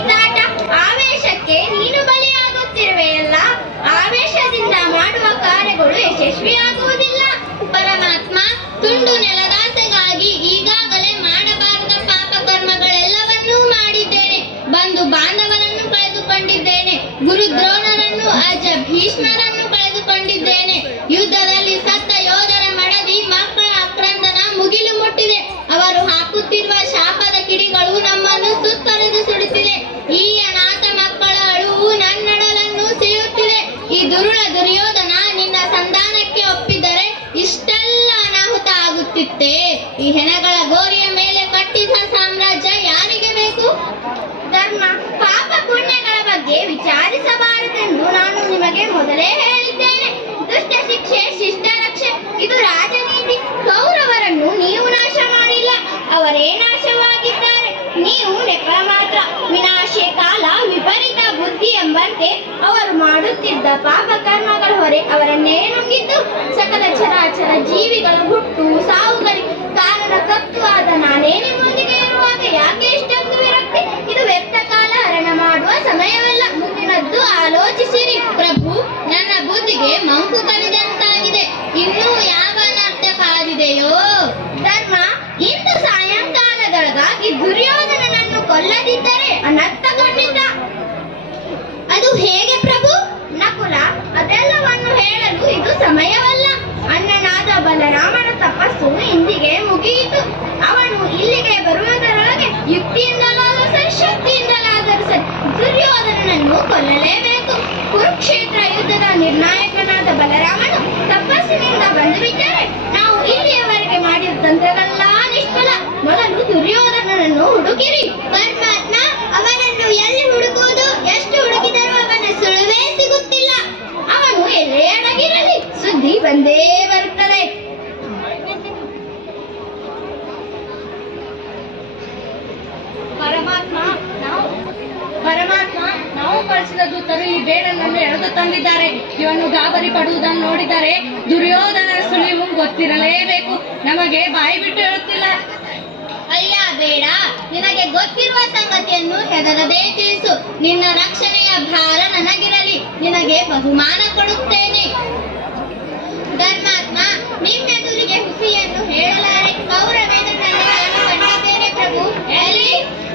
ಕಿತ್ತಾಟ ಆವೇಶಕ್ಕೆ ನೀನು ಬಲಿಯಾಗುತ್ತಿರುವೆಯಲ್ಲ. ಆವೇಶದಿಂದ ಮಾಡುವ ಕಾರ್ಯಗಳು ಯಶಸ್ವಿಯಾಗ ಧರ್ಮ, ಪಾಪ ಪುಣ್ಯಗಳ ಬಗ್ಗೆ ವಿಚಾರಿಸಬಾರದೆಂದು ನಾನು ನಿಮಗೆ ಮೊದಲೇ ಹೇಳಿದ್ದೇನೆ. ದುಷ್ಟ ಶಿಕ್ಷೆ, ಶಿಷ್ಟ ರಕ್ಷೆ, ಇದು ರಾಜನೀತಿ. ಕೌರವರನ್ನು ನೀವು ನಾಶ ಮಾಡಿಲ್ಲ, ಅವರೇ ನಾಶವಾಗಿದ್ದಾರೆ. ನೀವು ನೆಪ ಮಾತ್ರ, ವಿನಾಶೆ ಕಾಲ, ವಿಪರೀತ ಬುದ್ಧಿ ಎಂಬಂತೆ ಅವರು ಮಾಡುತ್ತಿದ್ದ ಪಾಪ ಕರ್ಮಗಳ ಹೊರೆ ಅವರನ್ನೇ ನುಂಗಿದ್ದು. ಸಕಲ ಚರಾಚರ ಜೀವಿಗಳ ಹುಟ್ಟು ಹೇಗೆ ಪ್ರಭು? ನಕುಲ, ಅದೆಲ್ಲವನ್ನು ಹೇಳಲು ಇದು ಸಮಯವಲ್ಲ. ಅಣ್ಣನಾದ ಬಲರಾಮನ ತಪಸ್ಸು ಇಂದಿಗೆ ಮುಗಿಯಿತು. ಅವನು ಇಲ್ಲಿಗೆ ಬರುವುದರೊಳಗೆ ಯುಕ್ತಿಯಿಂದಲಾದರೂ ಸರಿ, ಶಕ್ತಿಯಿಂದಲಾದರೂ ಸರಿ ದುರ್ಯೋಧನನನ್ನು ಕೊಲ್ಲಲೇಬೇಕು. ಕುರುಕ್ಷೇತ್ರ ಯುದ್ಧದ ನಿರ್ಣಾಯಕನಾದ ಬಲರಾಮನು ತಪಸ್ಸಿನಿಂದ ಬಂದು ನಾವು ಇಲ್ಲಿಯವರೆಗೆ ಮಾಡಿದ ತಂತ್ರವೆಲ್ಲ ನಿಷ್ಫಲ. ಮೊದಲು ದುರ್ಯೋಧನನನ್ನು ಹುಡುಕಿರಿ. ಬೇಡನನ್ನು ಎಳೆದು ತಂದಿದ್ದಾರೆ. ಇವನು ಗಾಬರಿ ಪಡುವುದನ್ನು ನೋಡಿದರೆ ದುರ್ಯೋಧನ ಸುಳಿವು ಗೊತ್ತಿರಲೇಬೇಕು. ನಮಗೆ ಬಾಯಿ ಬಿಟ್ಟು ಹೇಳುತ್ತಿಲ್ಲ. ಅಯ್ಯ, ಬೇಡ. ನಿನಗೆ ಗೊತ್ತಿರುವ ಸಂಗತಿಯನ್ನು ಹೆದರದೇ ತಿಳಿಸು. ನಿನ್ನ ರಕ್ಷಣೆಯ ಭಾರ ನನಗಿರಲಿ. ನಿನಗೆ ಬಹುಮಾನ ಕೊಡುತ್ತೇನೆ. ಧರ್ಮಾತ್ಮ, ನಿಮ್ಮೆದುರಿಗೆ ಹುಸಿಯನ್ನು ಹೇಳಲಾರೆ. ಕೌರವೇಂದ್ರನನ್ನು ನಾನು ಪ್ರಭು.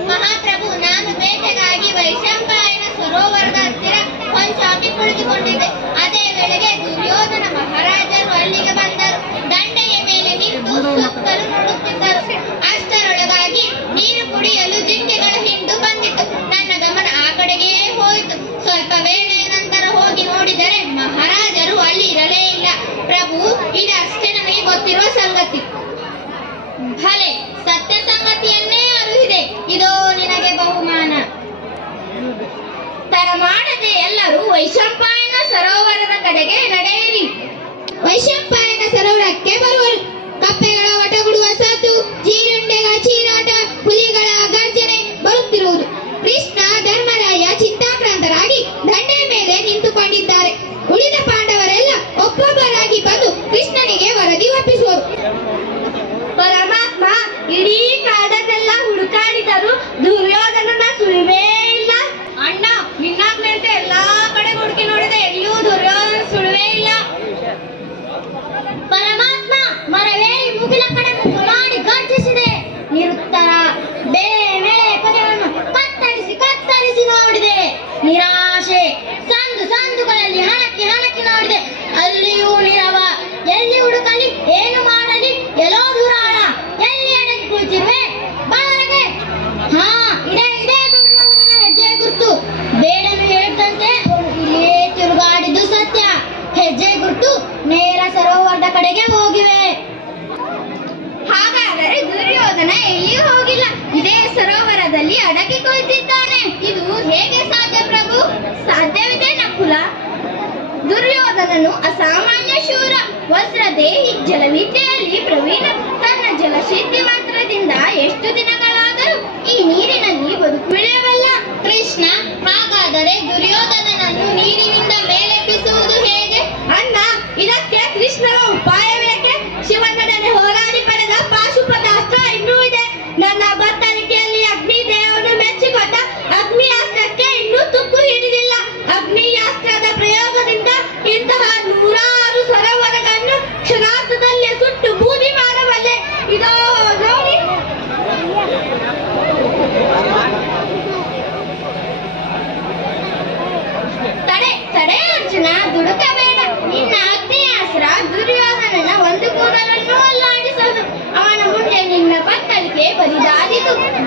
ಮಹಾಪ್ರಭು, ನಾನು ಬೇಟೆಗಾಗಿ ವೈಶಂಪಾಯನ ಸರೋವರ ಕುಳಿತುಕೊಂಡಿದೆ ಅದೇ ವೇಳೆಗೆ ದುರ್ಯೋಧನ ಮಹಾರಾಜರು ಅಲ್ಲಿಗೆ ಬಂದರು. ದಂಡೆಯ ಮೇಲೆ ನಿಂತು ಸುತ್ತಲೂ ನೋಡುತ್ತಿದ್ದರು.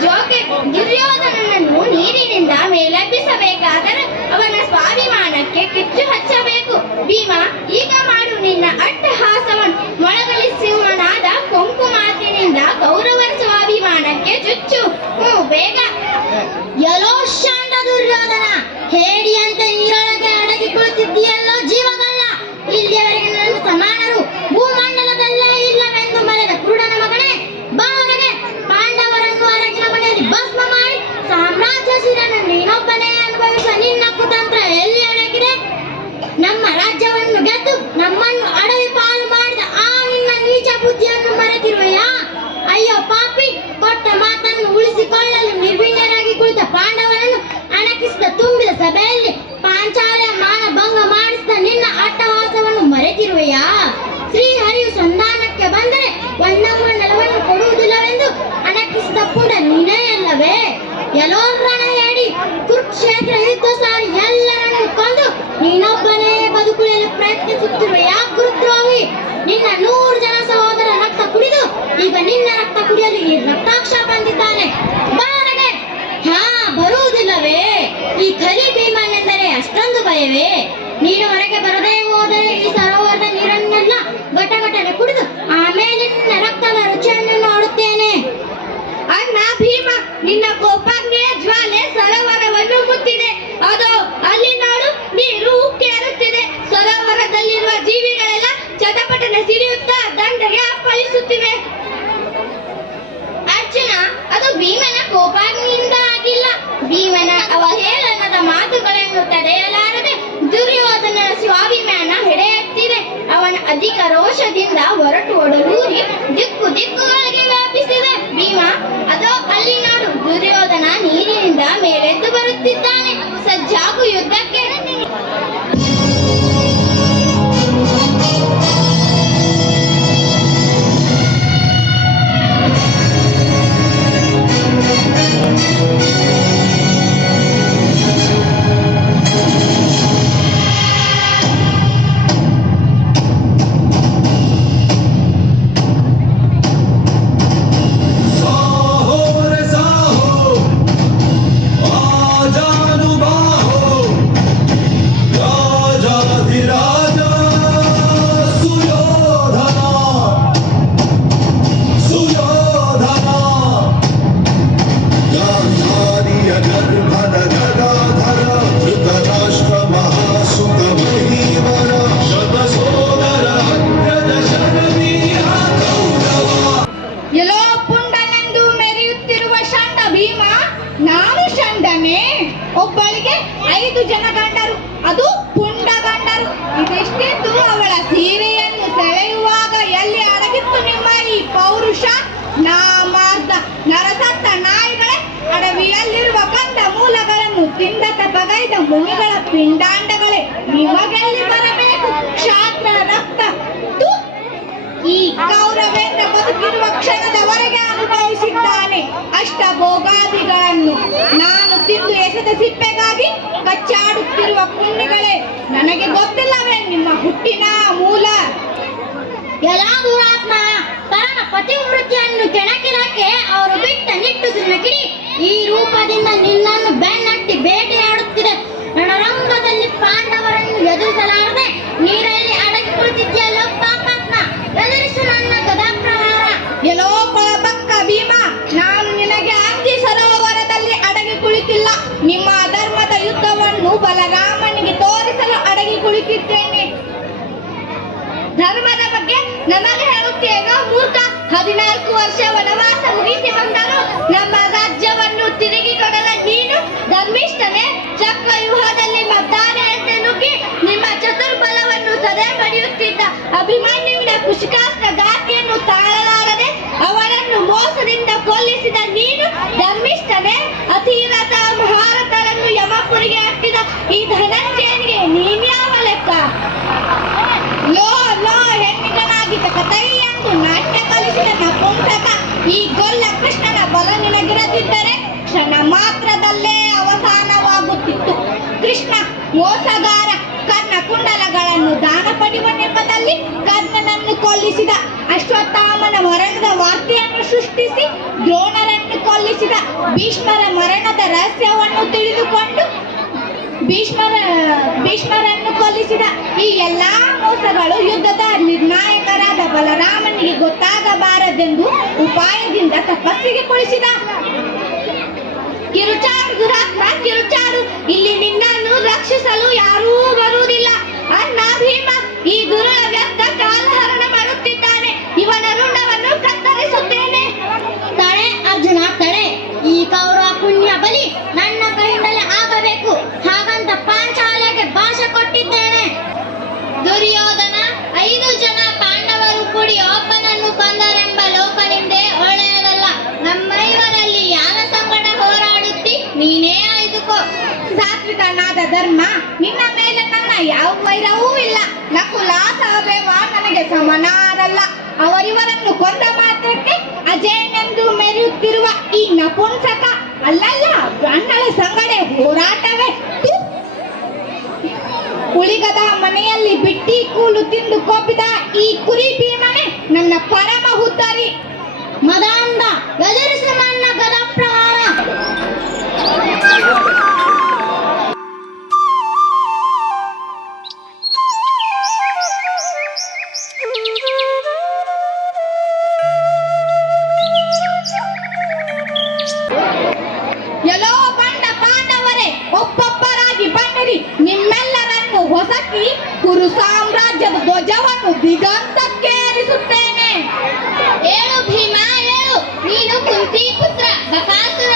ಜೋಕೆ ದುರ್ಯೋಧನನನ್ನು ನೀರಿನಿಂದ ಮೇಲೆಬ್ಬಿಸಬೇಕಾದರೆ ಅವನ ಸ್ವಾಭಿಮಾನಕ್ಕೆ ಕಿಚ್ಚು ಹಚ್ಚಬೇಕು. ಭೀಮ, ಈಗ ಮಾಡು ನಿನ್ನ ಅಟ್ಟಹಾಸವನ್ನು ಮೊಳಗಲಿಸುವನಾದ ಕೊಂಕು ಮಾತಿನಿಂದ ಕೌರವರ ಸ್ವಾಭಿಮಾನಕ್ಕೆ ಚುಚ್ಚು. ಹ್ಞೂ, ಬೇಗ. ಯಲೋಶಾಂಡ ದುರ್ಯೋಧನ, ಹೇಡಿಯಂತೆ ನೀರೊಳಗೆ ಅಡಗಿಕೊಳ್ಳುತ್ತಿದ್ದೀಯಲ್ಲೋ ಜೀವಗಳು ಬದುಕುಳಿಯಲು ಪ್ರಯತ್ನಿಸುತ್ತಿರುವೆಯಾ ಗುರುದ್ರೋಹಿ? ನಿನ್ನ ನೂರು ಜನ ಸಹೋದರ ರಕ್ತ ಕುಡಿದು, ಈಗ ನಿನ್ನ ರಕ್ತ ಕುಡಿಯಲು ಈ ರಕ್ತಾಕ್ಷ ಬಂದಿದ್ದಾನೆ. ಬಾರನೆ ಹಾ, ಬರುವುದಿಲ್ಲವೇ? ಈ ಕಲಿ ಭೀಮನೆಂದರೆ ಅಷ್ಟೊಂದು ಭಯವೇ? ನೀನು ಹೊರಗೆ ಬರದೇ ಹೋದರೆ ಈ ಸರೋವರದ ದಂಡೆಗೆ ಅಪ್ಪಳಿಸುತ್ತಿವೆ ಅರ್ಜುನ, ಅದು ಭೀಮನ ಕೋಪಾಗ್ನಿಯಿಂದ ಆಗಿಲ್ಲ. ಭೀಮನ ಅವಹೇಳನದ ಮಾತುಗಳನ್ನು ತಡೆಯಲಾರದೆ ದುರ್ಯೋಧನನ ಸ್ವಾಭಿಮಾನ ಹೆಡೆಯತ್ತಿದೆ. ಅವನ ಅಧಿಕ ರೋಷದಿಂದ ಹೊರಟು ಒಡಲೂರಿ ದಿಕ್ಕು ದಿಕ್ಕುಗಳಿಗೆ ವ್ಯಾಪಿಸಿದೆ. ಭೀಮ ಜನ ಗಂಡರು. ಅದು ಪುಂಡ ಗಂಡರು. ಇದೆಷ್ಟೆಂದು ಅವಳ ಸೀರೆಯನ್ನು ಸೆಳೆಯುವಾಗ ಎಲ್ಲಿ ಅಡಗಿತ್ತು ನಿಮ್ಮ ಈ ಪೌರುಷ? ನಾ ಮಾರ್ದ ನರಸತ್ತ ನಾಯಿಗಳೇ, ಅಡವಿಯಲ್ಲಿರುವ ಕಂದ ಮೂಲಗಳನ್ನು ತಿಂದತ ಬಗೈದ ಮುನಿಗಳ ಪಿಂಡಾಂಡಗಳೇ, ನಿಮಗೆಲ್ಲಿ ಬರಬೇಕು? ಕ್ಷಾತ್ರ ರಕ್ತ! ಈ ಕೌರವೇಂದ್ರ ಬದುಕಿರುವ ಕ್ಷಣದವರೆಗೆ ಅನುಭವಿಸಿದ್ದಾನೆ. ಅಷ್ಟ ನಾನು ತಿಂದು ಎಸೆದ ಸಿಪ್ಪೆಗಾಗಿ ಕಚ್ಚಾಡುತ್ತಿರುವ ಕುಂಡಿಗಳೇ, ನನಗೆ ಗೊತ್ತಿಲ್ಲವೇ ನಿಮ್ಮ ಹುಟ್ಟಿನ ಮೂಲ. ಎಲ್ಲ ದುರಾತ್ಮ ಪರಮ ಪತಿವೃತ್ತಿಯನ್ನು ಕೆಣಕಿರಕ್ಕೆ ಅವರು ಬಿಟ್ಟ ನಿಟ್ಟುಸಿರಿನ ಕಿಡಿ ಈ ರೂಪದಿಂದ ನಿನ್ನನ್ನು ಬೆನ್ನಟ್ಟಿ ಬೇಟೆಯಾಡುತ್ತಿದೆ ರಣರಂಗದಲ್ಲಿ ಪಾಂಡವರನ್ನು ಎದುರಿಸಲಾರದೆ, ನೀರಲ್ಲಿ ಅಡಗಿ ಕುಳಿತಿದ್ಯಲ್ಲೋ ಪಾಪಾತ್ಮ ಬಲರಾಮನಿಗೆ ತೋರಿಸಲು ಅಡಗಿ ಕುಳಿತಿದ್ದೇನೆ. ಧರ್ಮದ ಬಗ್ಗೆ ನಮಗೆ ಹೇಳುತ್ತೇನೋ ಮೂರ್ತ ಹದಿನಾಲ್ಕು ವರ್ಷ ವನವಾಸ ಮುಗಿಸಿ ಬಂದರು ನಮ್ಮ ರಾಜ್ಯವನ್ನು ತಿರುಗಿ ಕೊಡಲ ನೀನು ಧರ್ಮಿಷ್ಠನೇ, ಚಕ್ರವ್ಯೂಹದಲ್ಲಿ ಮದ್ದಾನೆಯಂತೆ ನುಗ್ಗಿ ನಿಮ್ಮ ಚತುರ್ಬಲವನ್ನು ಸದೆ ಪಡೆಯುತ್ತಿದ್ದ ಅಭಿಮನ್ಯುವಿನ ಕುಶಿಕಾಸ್ತ್ರ ಗಾತಿಯನ್ನು ತಾಳಲಾರದೆ ಮೋಸದಿಂದ ಕೊಲ್ಲಿಸಿದ ನೀನು ಧರ್ಮಿಷ್ಠನೇ. ಅತಿರಥ ಮಹಾರಥರನ್ನು ಯಮಪುರಿಗೆ ಹಾಕಿದ ಈ ಧನಂಜಯನಿಗೆ ನೀನ್ಯಾವ ಲೆಕ್ಕ? ಲೋ ಲೋ, ಹೆಣ್ಣಿಗನಾಗಿದ್ದ ಕಥೆಯಂದು ನಾಟ್ಯ ಕಲಿಸಿದ ನಪುಂಸಕ ಈ ಗೊಲ್ಲ ಕೃಷ್ಣನ ಬಲ ನಿನಗಿರದಿದ್ದರೆ ಕ್ಷಣ ಮಾತ್ರದಲ್ಲೇ ಅವಸಾನವಾಗುತ್ತಿತ್ತು. ಕೃಷ್ಣ ಮೋಸಗಾರ, ಕರ್ಣ ಕುಂಡಲಗಳನ್ನು ದಾನ ಪಡೆಯುವ ನೆಪದಲ್ಲಿ ಕೊಲ್ಲಿಸಿದ ಅಶ್ವತ್ಥಾಮನ ಮರಣದ ವಾರ್ತೆಯನ್ನು ಸೃಷ್ಟಿಸಿ ದ್ರೋಣರನ್ನು ಕೊಲ್ಲಿಸಿದ ಭೀಷ್ಮರ ಮರಣದ ರಹಸ್ಯವನ್ನು ತಿಳಿದುಕೊಂಡು ಭೀಷ್ಮರ, ಭೀಷ್ಮರನ್ನು ಕೊಲ್ಲಿಸಿದ ಈ ಎಲ್ಲಾ ಮೋಸಗಳು ಯುದ್ಧದ ನಿರ್ಣಾಯಕರಾದ ಬಲರಾಮನಿಗೆ ಗೊತ್ತಾಗಬಾರದೆಂದು ಉಪಾಯದಿಂದ ತಪಸ್ಸಿಗೆ ಕುಳಿಸಿದ. ಕಿರುಚಾರು ದುರಾತ್ಮ, ಕಿರುಚಾರು, ಇಲ್ಲಿ ನಿನ್ನನ್ನು ರಕ್ಷಿಸಲು ಯಾರೂ ಧರ್ಮ, ನಿನ್ನ ಮೇಲೆ ನನ್ನ ಯಾವ ವೈರವೂ ಇಲ್ಲ. ನಕುಲ ಸಹದೇವ ನನಗೆ ಸಮನಾರಲ್ಲ. ಅವರಿವರನ್ನು ಕೊಂದ ಮಾತ್ರಕ್ಕೆ ಅಜಯನೆಂದು ಮೆರೆಯುತ್ತಿರುವ ಈ ನಪುಂಸಕ ಅಲ್ಲಲ್ಲ ಗಂಡಳ ಸಂಗಡೆ ಹೋರಾಟವೇ? ಕುಳಿಗದ ಮನೆಯಲ್ಲಿ ಬಿಟ್ಟಿ ಕೂಲು ತಿಂದು ಕೋಪಿದ ಈ ಕುರಿ ಭೀಮನೆ ನನ್ನ ಪರಮ ಹುತ್ತರಿ ಮದಾಂಧ ಎದುರಿಸು ನನ್ನ ಗದ ಒಬ್ಬೊಬ್ಬರಾಗಿ ಬನ್ನಿರಿ. ನಿಮ್ಮೆಲ್ಲರನ್ನು ಹೊಸಕಿ ಕುರು ಸಾಮ್ರಾಜ್ಯದ ಧ್ವಜವನ್ನು ದಿಗಂತಕ್ಕೇರಿಸುತ್ತೇನೆ ಏಳು ಭೀಮ ನೀನು ಕುಂತಿ ಪುತ್ರ ಬಕಾಸುರನನ್ನು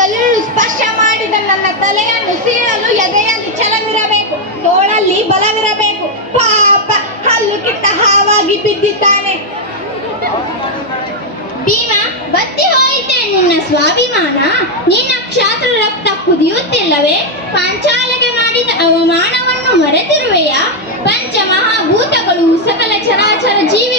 ಹಗಲಿರುಳು ಸ್ಪರ್ಶ ಮಾಡಿದ ನನ್ನ ತಲೆಯನ್ನು ಸೀಳಲು ಎದೆಯಲ್ಲಿ ಛಲವಿರಬೇಕು, ತೋಳಲ್ಲಿ ಬಲವಿರಬೇಕು. ಪಾಪ, ಹಲ್ಲು ಕಿತ್ತ ಹಾವಾಗಿ ಬಿದ್ದಿದ್ದಾನೆ. ಭೀಮ, ಬತ್ತಿ ಹೋಯಿತೆ ನಿನ್ನ ಸ್ವಾಭಿಮಾನ? ನಿನ್ನ ಕ್ಷಾತ್ರ ರಕ್ತ ಕುದಿಯುತ್ತಿಲ್ಲವೇ? ಪಾಂಚಾಲಗೆ ಮಾಡಿದ ಅವಮಾನವನ್ನು ಮರೆತಿರುವೆಯ? ಪಂಚ ಮಹಾಭೂತಗಳು ಸಕಲ ಚರಾಚರ ಜೀವಿಗಳು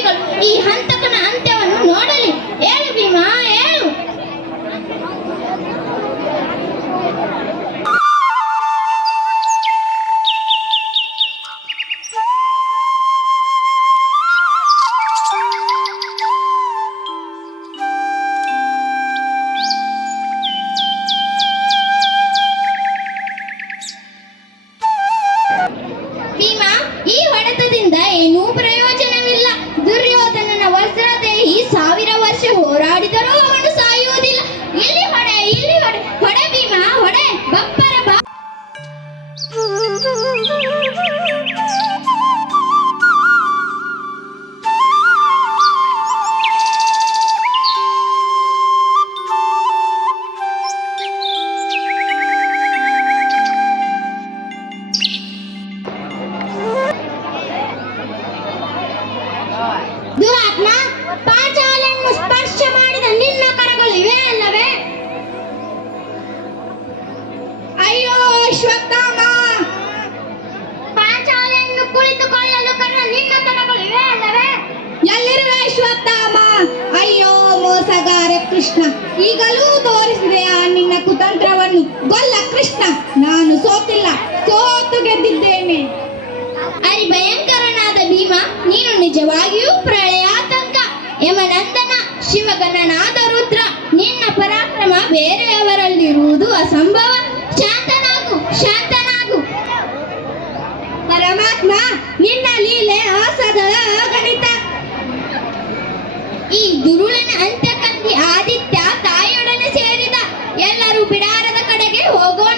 ಗೆದ್ದಿದ್ದೇನೆ ಅರಿ ಭಯಂಕರನಾದ ಭೀಮ, ನೀನು ನಿಜವಾಗಿಯೂ ಪ್ರಳಯಾತಂಕ ಯಮನಂದನ ಶಿವಗಣನಾದ ರುದ್ರ, ನಿನ್ನ ಪರಾಕ್ರಮ ಬೇರೆಯವರಲ್ಲಿರುವುದು ಅಸಂಭವ. ಶಾಂತನಾಗು ಶಾಂತನಾಗು. ಪರಮಾತ್ಮ, ನಿನ್ನ ಲೀಲೆ ಅಸದಳ ಗಣಿತ. ಈ ದುರುಳನ ಅಂತ್ಯಕಂದಿ ಆದಿತ್ಯ ತಾಯಿಯೊಡನೆ ಸೇರಿದ. ಎಲ್ಲರೂ ಬಿಡಾರದ ಕಡೆಗೆ ಹೋಗೋಣ.